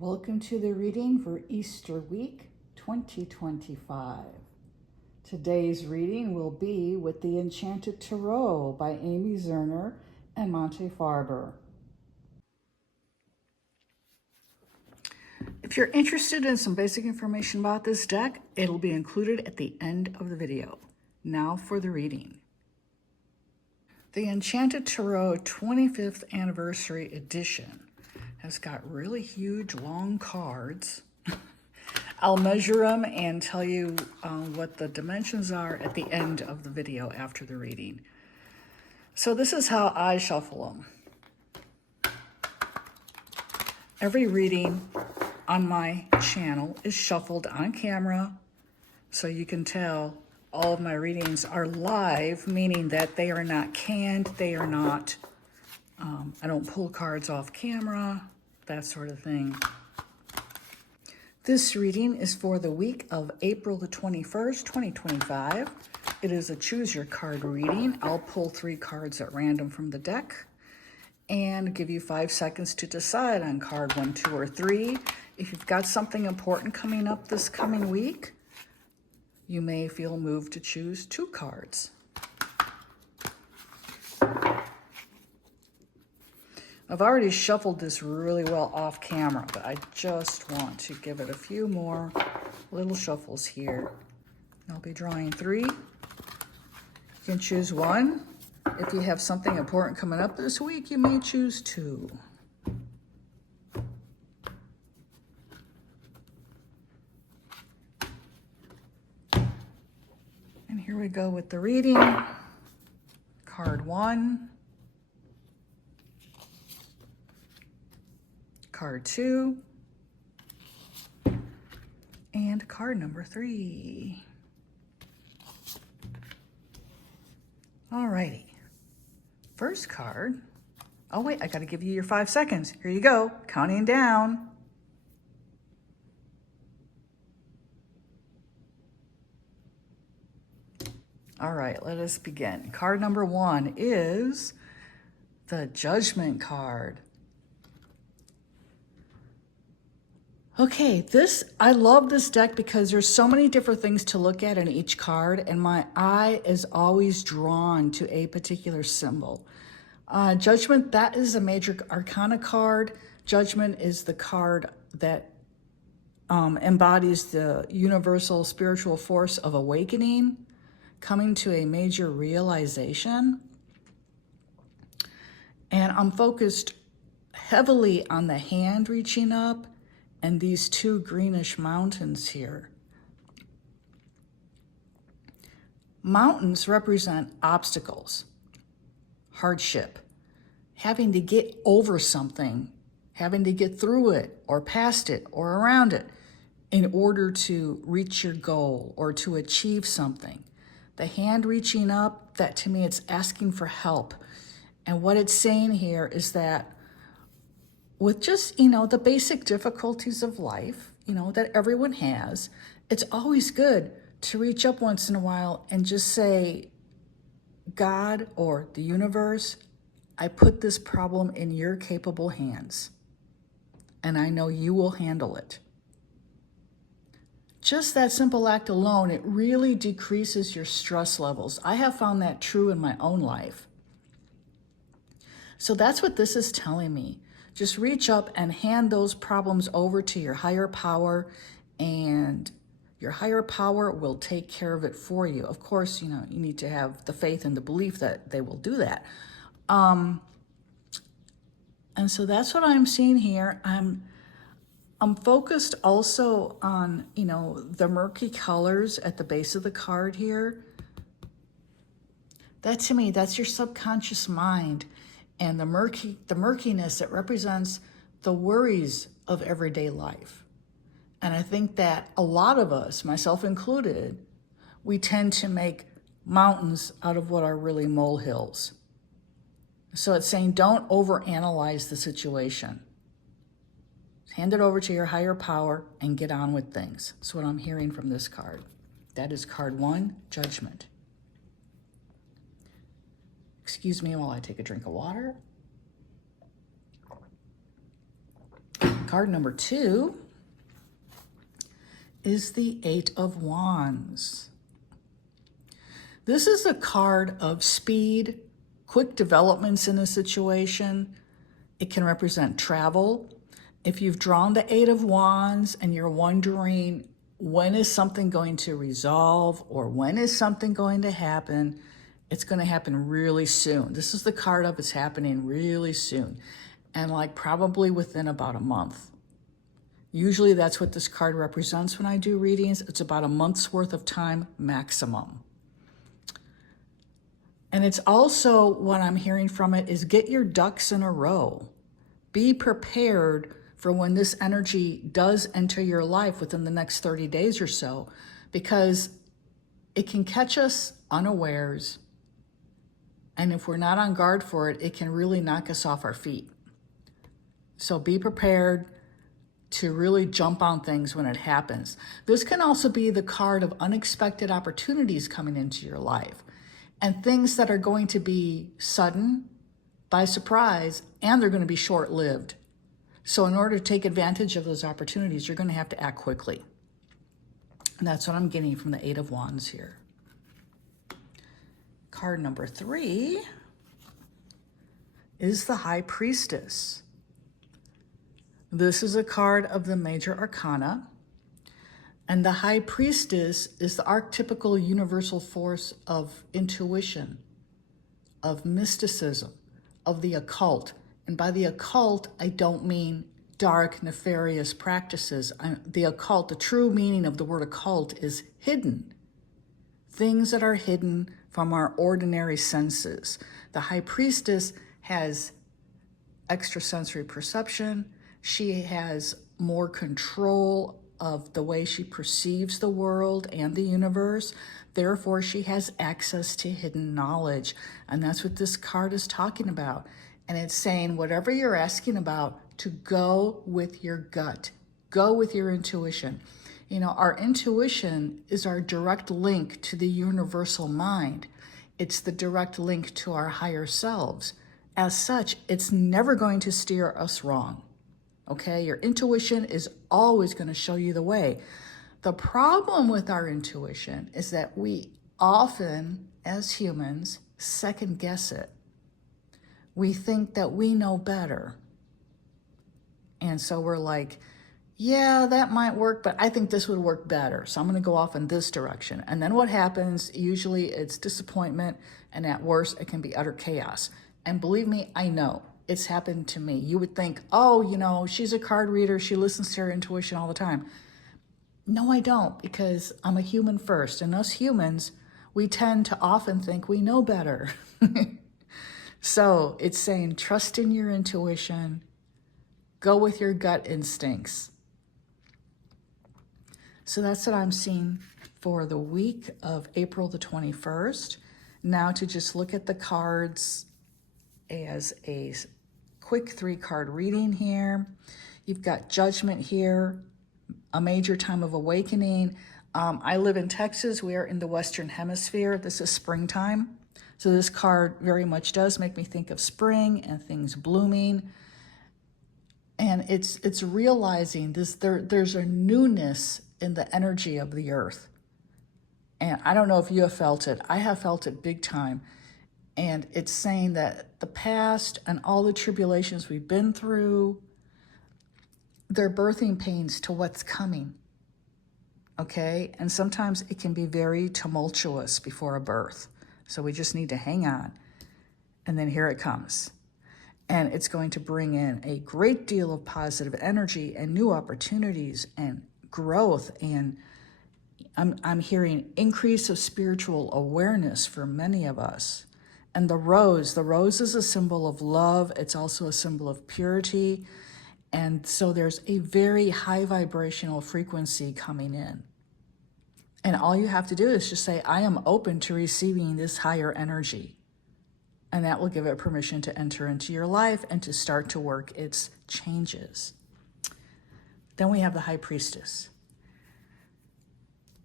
Welcome to the reading for Easter week 2025. Today's reading will be with the Enchanted Tarot by Amy Zerner and Monte Farber. If you're interested in some basic information about this deck, it'll be included at the end of the video. Now for the reading. The Enchanted Tarot 25th Anniversary Edition has got really huge, long cards. I'll measure them and tell you what the dimensions are at the end of the video after the reading. So this is how I shuffle them. Every reading on my channel is shuffled on camera, so you can tell all of my readings are live, meaning that they are not canned, they are not, I don't pull cards off camera, that sort of thing. This reading is for the week of April the 21st, 2025. It is a choose your card reading. I'll pull 3 cards at random from the deck and give you 5 seconds to decide on card 1, 2, or 3. If you've got something important coming up this coming week, you may feel moved to choose 2 cards. I've already shuffled this really well off camera, but I just want to give it a few more little shuffles here. I'll be drawing 3. You can choose 1. If you have something important coming up this week, you may choose 2. And here we go with the reading. Card 1. Card 2. And card number 3. Alrighty. First card. Oh wait, I gotta give you your 5 seconds. Here you go, counting down. All right, let us begin. Card number 1 is the Judgment card. Okay, I love this deck because there's so many different things to look at in each card, and my eye is always drawn to a particular symbol. Judgment, that is a major arcana card. Judgment is the card that embodies the universal spiritual force of awakening, coming to a major realization. And I'm focused heavily on the hand reaching up and these 2 greenish mountains here. Mountains represent obstacles, hardship, having to get over something, having to get through it or past it or around it in order to reach your goal or to achieve something. The hand reaching up, that to me, it's asking for help. And what it's saying here is that with just, the basic difficulties of life, that everyone has, it's always good to reach up once in a while and just say, God or the universe, I put this problem in your capable hands, and I know you will handle it. Just that simple act alone, it really decreases your stress levels. I have found that true in my own life. So that's what this is telling me. Just reach up and hand those problems over to your higher power, and your higher power will take care of it for you. Of course, you need to have the faith and the belief that they will do that. And so that's what I'm seeing here. I'm focused also on, the murky colors at the base of the card here. That to me, that's your subconscious mind. And the murkiness, it represents the worries of everyday life. And I think that a lot of us, myself included, we tend to make mountains out of what are really molehills. So it's saying don't overanalyze the situation. Hand it over to your higher power and get on with things. That's what I'm hearing from this card. That is card 1, Judgment. Excuse me while I take a drink of water. Card number 2 is the Eight of Wands. This is a card of speed, quick developments in a situation. It can represent travel. If you've drawn the Eight of Wands and you're wondering, when is something going to resolve or when is something going to happen, it's going to happen really soon. This is the card of it's happening really soon, and like probably within about a month. Usually that's what this card represents when I do readings. It's about a month's worth of time maximum. And it's also, what I'm hearing from it is, get your ducks in a row. Be prepared for when this energy does enter your life within the next 30 days or so, because it can catch us unawares. And if we're not on guard for it, it can really knock us off our feet. So be prepared to really jump on things when it happens. This can also be the card of unexpected opportunities coming into your life, and things that are going to be sudden, by surprise, and they're going to be short-lived. So in order to take advantage of those opportunities, you're going to have to act quickly. And that's what I'm getting from the Eight of Wands here. Card number 3 is the High Priestess. This is a card of the Major Arcana. And the High Priestess is the archetypical universal force of intuition, of mysticism, of the occult. And by the occult, I don't mean dark, nefarious practices. The occult, the true meaning of the word occult is hidden. Things that are hidden from our ordinary senses. The High Priestess has extrasensory perception. She has more control of the way she perceives the world and the universe. Therefore, she has access to hidden knowledge. And that's what this card is talking about. And it's saying, whatever you're asking about, to go with your gut. Go with your intuition. You know, our intuition is our direct link to the universal mind. It's the direct link to our higher selves. As such, it's never going to steer us wrong. Okay, your intuition is always going to show you the way. The problem with our intuition is that we often, as humans, second guess it. We think that we know better. And so we're like, yeah, that might work, but I think this would work better. So I'm going to go off in this direction. And then what happens? Usually it's disappointment, and at worst, it can be utter chaos. And believe me, I know. It's happened to me. You would think, oh, you know, she's a card reader. She listens to her intuition all the time. No, I don't, because I'm a human first. And us humans, we tend to often think we know better. So it's saying, trust in your intuition. Go with your gut instincts. So that's what I'm seeing for the week of April the 21st. Now to just look at the cards as a quick 3-card reading here. You've got Judgment here, a major time of awakening. I live in Texas. We are in the Western Hemisphere. This is springtime. So this card very much does make me think of spring and things blooming. And it's realizing this. There's a newness in the energy of the earth. And I don't know if you have felt it. I have felt it big time. And it's saying that the past and all the tribulations we've been through, they're birthing pains to what's coming. Okay? And sometimes it can be very tumultuous before a birth. So we just need to hang on. And then here it comes. And it's going to bring in a great deal of positive energy and new opportunities and growth. And I'm hearing increase of spiritual awareness for many of us. And the rose is a symbol of love. It's also a symbol of purity. And so there's a very high vibrational frequency coming in. And all you have to do is just say, I am open to receiving this higher energy. And that will give it permission to enter into your life and to start to work its changes. Then we have the High Priestess.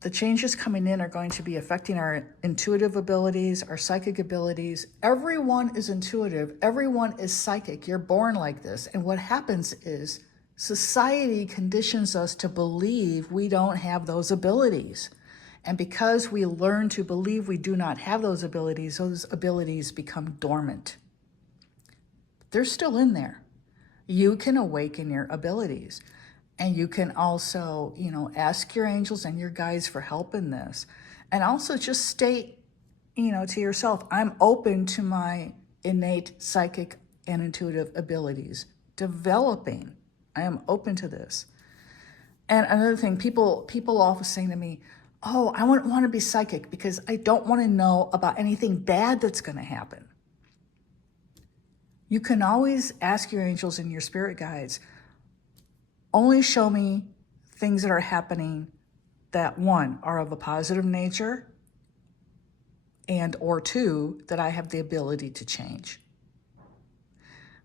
The changes coming in are going to be affecting our intuitive abilities, our psychic abilities. Everyone is intuitive. Everyone is psychic. You're born like this. And what happens is Society conditions us to believe we don't have those abilities. And because we learn to believe we do not have those abilities become dormant. They're still in there. You can awaken your abilities. And you can also, ask your angels and your guides for help in this. And also just state, to yourself, I'm open to my innate psychic and intuitive abilities. Developing. I am open to this. And another thing, people often saying to me, oh, I wouldn't want to be psychic because I don't want to know about anything bad that's going to happen. You can always ask your angels and your spirit guides, only show me things that are happening that, one, are of a positive nature, and or two, that I have the ability to change.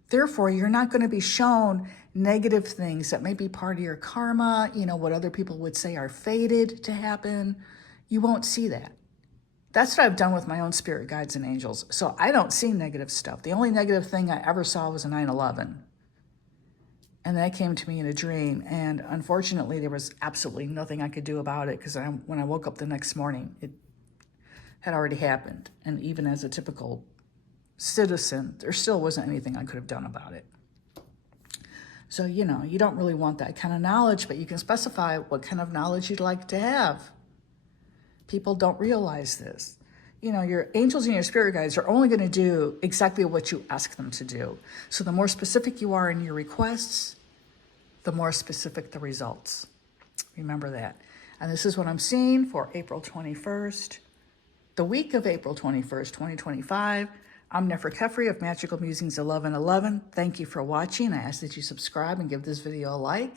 Therefore, you're not going to be shown negative things that may be part of your karma, what other people would say are fated to happen. You won't see that. That's what I've done with my own spirit guides and angels. So I don't see negative stuff. The only negative thing I ever saw was a 9/11. And that came to me in a dream. And unfortunately, there was absolutely nothing I could do about it because when I woke up the next morning, it had already happened. And even as a typical citizen, there still wasn't anything I could have done about it. So, you don't really want that kind of knowledge, but you can specify what kind of knowledge you'd like to have. People don't realize this. Your angels and your spirit guides are only going to do exactly what you ask them to do. So the more specific you are in your requests, the more specific the results. Remember that. And this is what I'm seeing for April 21st, the week of April 21st, 2025. I'm Nefer Kefri of Magical Musings 1111. Thank you for watching. I ask that you subscribe and give this video a like,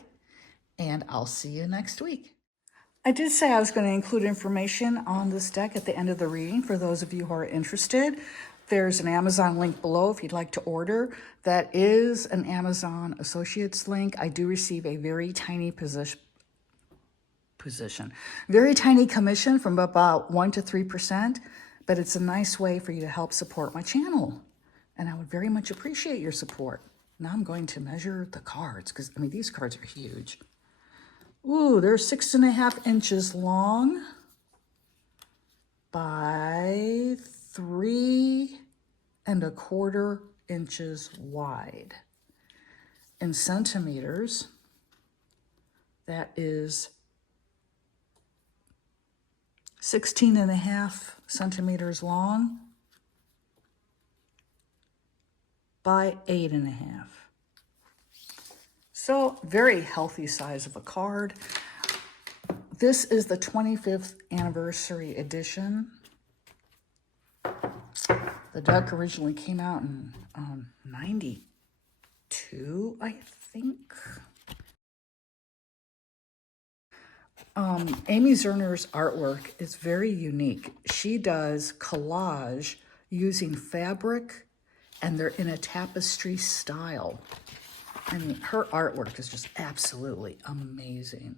and I'll see you next week. I did say I was going to include information on this deck at the end of the reading for those of you who are interested. There's an Amazon link below if you'd like to order. That is an Amazon Associates link. I do receive a very tiny very tiny commission from about 1% to 3%, but it's a nice way for you to help support my channel. And I would very much appreciate your support. Now I'm going to measure the cards because, these cards are huge. Ooh, they're 6.5 inches long by 3.25 inches wide. In centimeters, that is 16.5 centimeters long by 8.5. So very healthy size of a card. This is the 25th anniversary edition. The deck originally came out in 92, I think. Amy Zerner's artwork is very unique. She does collage using fabric, and they're in a tapestry style. Her artwork is just absolutely amazing.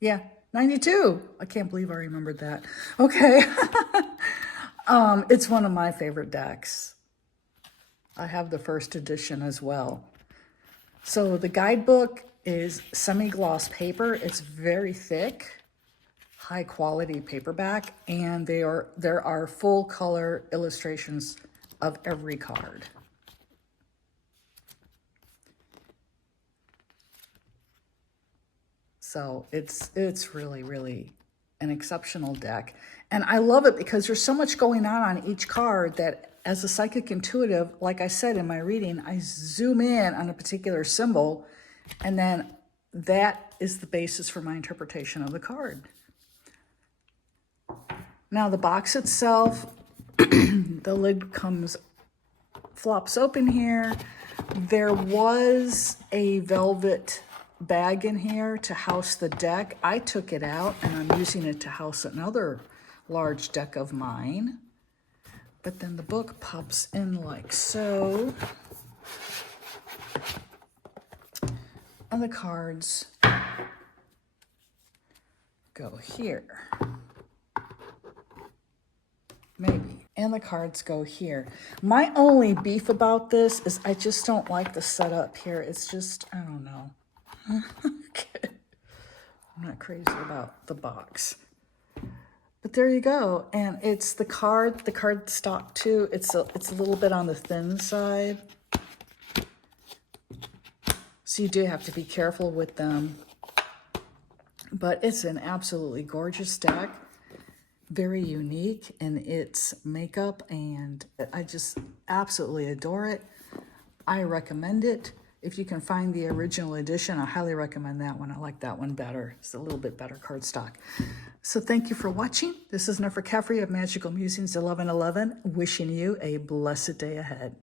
Yeah, 92. I can't believe I remembered that. Okay. It's one of my favorite decks. I have the first edition as well. So the guidebook is semi-gloss paper. It's very thick, high quality paperback, and there are full color illustrations of every card. So it's really, really an exceptional deck. And I love it because there's so much going on each card that as a psychic intuitive, like I said in my reading, I zoom in on a particular symbol, and then that is the basis for my interpretation of the card. Now the box itself, the lid flops open here. There was a velvet bag in here to house the deck. I took it out and I'm using it to house another large deck of mine. But then the book pops in like so. And the cards go here. Maybe. and the cards go here. My only beef about this is I just don't like the setup here. It's just, I don't know. Okay. I'm not crazy about the box. But there you go. And it's the card stock too. It's a little bit on the thin side. So you do have to be careful with them. But it's an absolutely gorgeous deck. Very unique in its makeup, and I just absolutely adore it. I recommend it. If you can find the original edition, I highly recommend that one. I like that one better. It's a little bit better cardstock. So thank you for watching. This is Nefer Caffrey of Magical Musings 1111, wishing you a blessed day ahead.